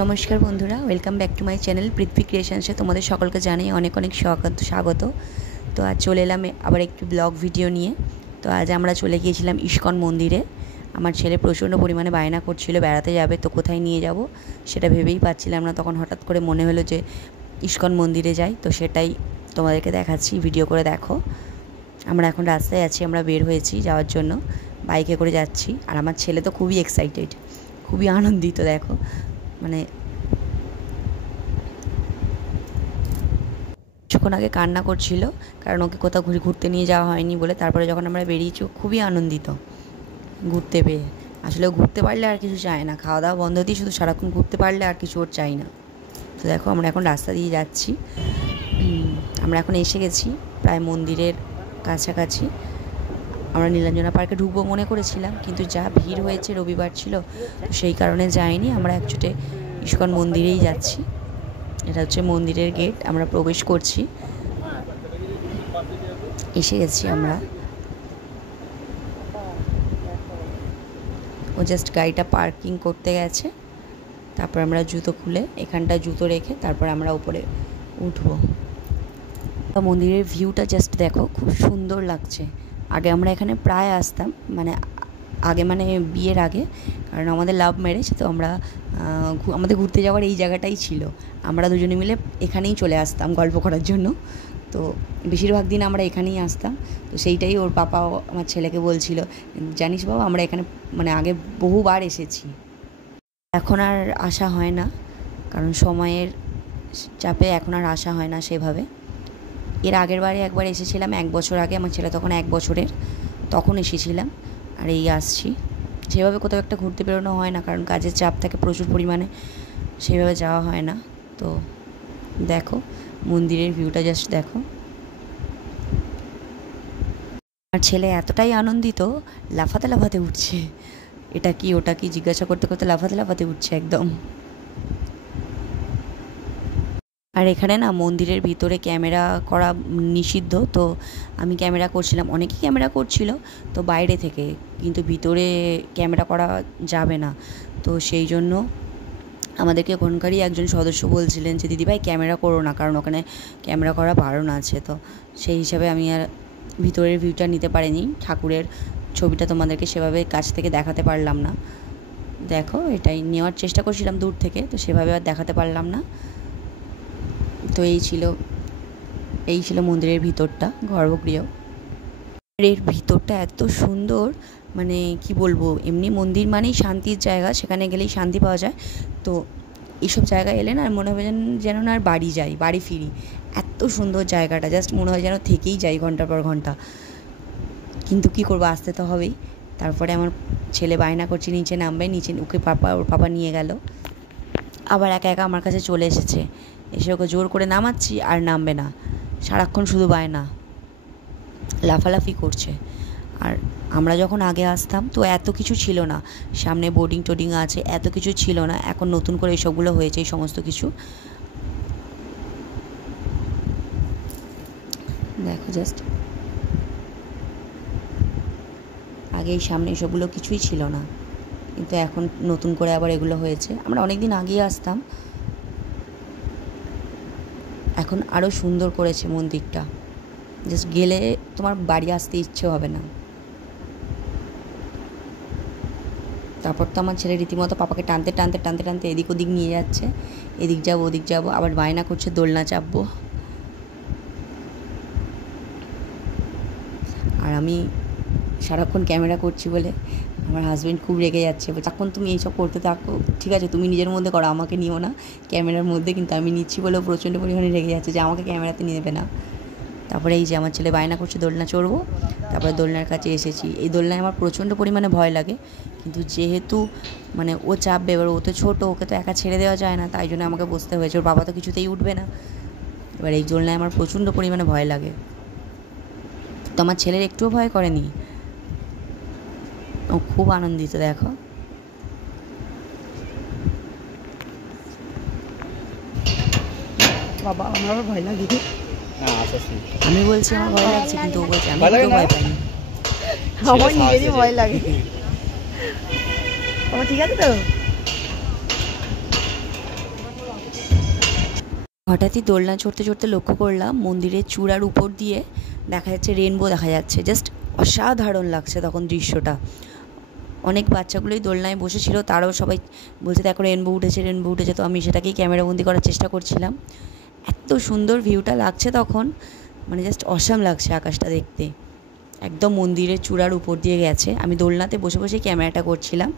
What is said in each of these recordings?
নমস্কার বন্ধুরা, welcome back to my channel Prithvi ক্রিয়েশনসে তোমাদের সকলকে জানাই অনেক অনেক স্বাগত। তো আজ চলে এলাম আবার একটি ব্লগ ভিডিও নিয়ে। তো আজ আমরা চলে গিয়েছিলাম ইস্কন মন্দিরে। আমার ছেলে প্রচণ্ড পরিমাণে বায়না করছিল বেড়াতে যাবে, তো কোথায় নিয়ে যাব সেটা ভেবেই পাচ্ছিলাম না। তখন হঠাৎ করে মনে হলো যে ইস্কন মন্দিরে যাই, তো সেটাই তোমাদেরকে দেখাচ্ছি, ভিডিও করে দেখো। আমরা এখন রাস্তায় আছি, আমরা বের হয়েছি যাওয়ার জন্য, বাইকে করে যাচ্ছি। আর আমার ছেলে তো খুবই এক্সাইটেড, খুবই আনন্দিত। দেখো মানে কিছুক্ষণ আগে কান্না করছিল, কারণ ওকে কোথাও ঘুরতে নিয়ে যাওয়া হয়নি বলে। তারপরে যখন আমরা বেরিয়েছি খুবই আনন্দিত ঘুরতে পেয়ে। আসলে ঘুরতে পারলে আর কিছু চায় না, খাওয়া দাওয়া বন্ধ দিয়ে শুধু সারাক্ষণ ঘুরতে পারলে আর কিছু ওর চাই না। তো দেখো আমরা এখন রাস্তা দিয়ে যাচ্ছি, আমরা এখন এসে গেছি প্রায় মন্দিরের কাছাকাছি। আমরা নীলাঞ্জনা পার্কে ঢুকবো মনে করেছিলাম, কিন্তু যা ভিড় হয়েছে, রবিবার ছিল, তো সেই কারণে যাইনি। আমরা একচুটে ইস্কন মন্দিরেই যাচ্ছি। এটা হচ্ছে মন্দিরের গেট, আমরা প্রবেশ করছি, এসে গেছি আমরা। ও জাস্ট গাড়িটা পার্কিং করতে গেছে, তারপর আমরা জুতো খুলে এখানটা জুতো রেখে তারপর আমরা উপরে উঠবো। মন্দিরের ভিউটা জাস্ট দেখো, খুব সুন্দর লাগছে। আগে আমরা এখানে প্রায় আসতাম, মানে বিয়ের আগে, কারণ আমাদের লাভ ম্যারেজ, তো আমাদের ঘুরতে যাওয়ার এই জায়গাটাই ছিল। আমরা দুজনে মিলে এখানেই চলে আসতাম গল্প করার জন্য। তো বেশিরভাগ দিন আমরা এখানেই আসতাম। তো সেইটাই ওর পাপাও আমার ছেলেকে বলছিল, জানিস বাবা আমরা এখানে আগে বহুবার এসেছি। এখন আর আসা হয় না, কারণ সময়ের চাপে এখন আর আসা হয় না সেভাবে। এর আগের বারে একবার এসেছিলাম 1 বছর আগে, আমার ছেলে তখন 1 বছরের, তখন এসেছিলাম। আর এই আসছি। সেভাবে কোথাও একটা ঘুরতে বেরোনো হয় না, কারণ কাজের চাপ থাকে প্রচুর পরিমাণে, সেইভাবে যাওয়া হয় না। তো দেখো মন্দিরের ভিউটা জাস্ট দেখো। আমার ছেলে এতটাই আনন্দিত, লাফাতে লাফাতে উঠছে, এটা কি ওটা কি জিজ্ঞাসা করতে করতে লাফাতে লাফাতে উঠছে একদম। আর এখানে না মন্দিরের ভিতরে ক্যামেরা করা নিষিদ্ধ, তো আমি ক্যামেরা করছিলাম, অনেকেই ক্যামেরা করছিল তো বাইরে থেকে, কিন্তু ভিতরে ক্যামেরা করা যাবে না। তো সেই জন্য আমাদেরকে ওখানকারই একজন সদস্য বলছিলেন যে দিদিভাই ক্যামেরা করো না, কারণ ওখানে ক্যামেরা করা বারণ আছে। তো সেই হিসাবে আমি আর ভিতরের ভিউটা নিতে পারিনি, ঠাকুরের ছবিটা তোমাদেরকে সেভাবে কাছ থেকে দেখাতে পারলাম না। দেখো এটাই নেওয়ার চেষ্টা করছিলাম দূর থেকে, তো সেভাবে আর দেখাতে পারলাম না। তো এই ছিল মন্দিরের ভিতরটা, গর্ভগৃহ। এর ভিতরটা এত সুন্দর, মানে কি বলবো, এমনি মন্দির মানেই শান্তির জায়গা, সেখানে গেলেই শান্তি পাওয়া যায়। তো এইসব জায়গায় এলে না মনে হবে যেন না আর বাড়ি ফিরি। এত সুন্দর জায়গাটা, জাস্ট মনে হয় যেন থেকেই যাই ঘন্টার পর ঘন্টা। কিন্তু কি করবো, আসতে তো হবেই। তারপরে আমার ছেলে বায়না করছে নিচে নামবে, ওর পাপা নিয়ে গেল। আবার একা একা আমার কাছে চলে এসে ওকে জোর করে নামাচ্ছি আর নামবে না, সারাক্ষণ শুধু বায়না, লাফালাফি করছে। আর আমরা যখন আগে আসতাম তো এত কিছু ছিল না, সামনে বোর্ডিং আছে, এত কিছু ছিল না। এখন নতুন করে এইসবগুলো হয়েছে, এই সমস্ত কিছু দেখো জাস্ট। আগে এই সামনে এসবগুলো কিছুই ছিল না, কিন্তু এখন নতুন করে আবার এগুলো হয়েছে। আমরা অনেক দিন আগেই আসতাম, এখন আরও সুন্দর করেছে মন্দিরটা, জাস্ট গেলে তোমার বাড়ি আসতে ইচ্ছে হবে না। তারপর তো আমার ছেলে রীতিমতো পাপাকে টানতে টানতে টানতে টানতে এদিক ওদিক নিয়ে যাচ্ছে, এদিক যাবো ওদিক যাবো, আবার বায়না করছে দোলনা চাপবো। আর আমি সারাক্ষণ ক্যামেরা করছি বলে আমার হাজব্যান্ড খুব রেগে যাচ্ছে, তখন তুমি এইসব করতে থাকো, ঠিক আছে তুমি নিজের মধ্যে করো, আমাকে নিও না ক্যামেরার মধ্যে। কিন্তু আমি নিচ্ছি বলেও প্রচণ্ড পরিমাণে রেগে যাচ্ছে যে আমাকে ক্যামেরাতে নিয়ে নেবে না। তারপরে এই যে আমার ছেলে বায়না করছে দোলনা চড়বো, তারপরে দোলনার কাছে এসেছি। এই দোলনায় আমার প্রচণ্ড পরিমাণে ভয় লাগে, কিন্তু যেহেতু ও চাপবে, এবার ও তো ছোটো, ওকে তো একা ছেড়ে দেওয়া যায় না, তাই জন্য আমাকে বসতে হয়েছে। ওর বাবা তো কিছুতেই উঠবে না। এবার এই দোলনায় আমার প্রচণ্ড পরিমাণে ভয় লাগে, তো আমার ছেলের একটুও ভয় করেনি, ও খুব আনন্দিত। দেখো বাবা আমার ভয় লাগে, আমি বলছি আমার ভয় লাগছে, কিন্তু ও বলছে আমি ভয় পাইনি, আমার নিজেরই ভয় লাগে। ঠিক আছে তো হঠাৎই দোলনা চড়তে চড়তে লক্ষ্য করলাম মন্দিরের চূড়ার উপর দিয়ে দেখা যাচ্ছে রেনবো দেখা যাচ্ছে। জাস্ট অসাধারণ লাগছে তখন দৃশ্যটা। অনেক বাচ্চাগুলোই দোলনায় বসেছিল, তারাও সবাই বলছে দেখো রেনবো উঠেছে, রেনবো উঠেছে। তো আমি সেটাকেই ক্যামেরাবন্দি করার চেষ্টা করছিলাম। এত সুন্দর ভিউটা লাগছে তখন, মানে জাস্ট অসাম লাগছে আকাশটা দেখতে। একদম মন্দিরের চূড়ার উপর দিয়ে গেছে। আমি দোলনাতে বসে বসে ক্যামেরাটা করছিলাম।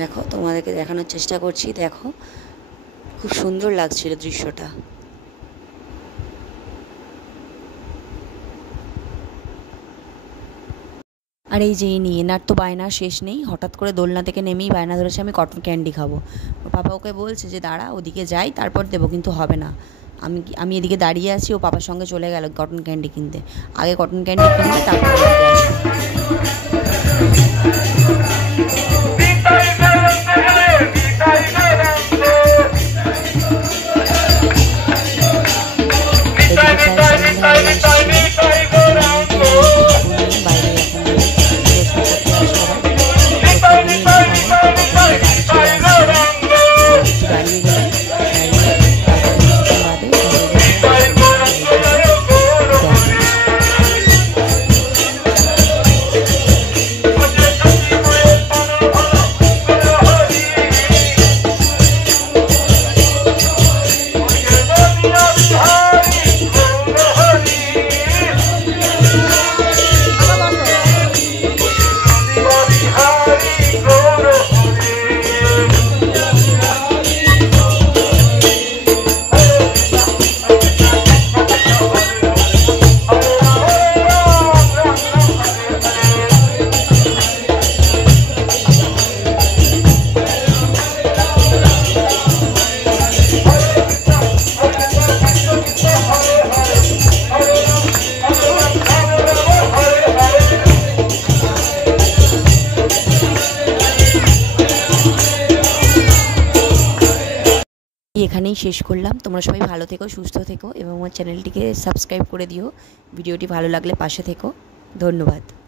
দেখো, তোমাদেরকে দেখানোর চেষ্টা করছি। দেখো, খুব সুন্দর লাগছিল দৃশ্যটা। আর এই যে ইনি, এনার তো বায়নার শেষ নেই। হঠাৎ করে দোলনা থেকে নেমেই বায়না ধরেছে আমি কটন ক্যান্ডি খাবো। ও পাপা ওকে বলছে যে দাঁড়া, ওদিকে যাই তারপর দেবো, কিন্তু হবে না। আমি এদিকে দাঁড়িয়ে আছি, ও পাপার সঙ্গে চলে গেল কটন ক্যান্ডি কিনতে। আগে কটন ক্যান্ডি কিনবে তারপর এদিকে এখানেই শেষ করলাম। তোমরা সবাই ভালো থেকো, সুস্থ থেকো এবং আমার চ্যানেলটিকে সাবস্ক্রাইব করে দিও। ভিডিওটি ভালো লাগলে পাশে থেকো। ধন্যবাদ।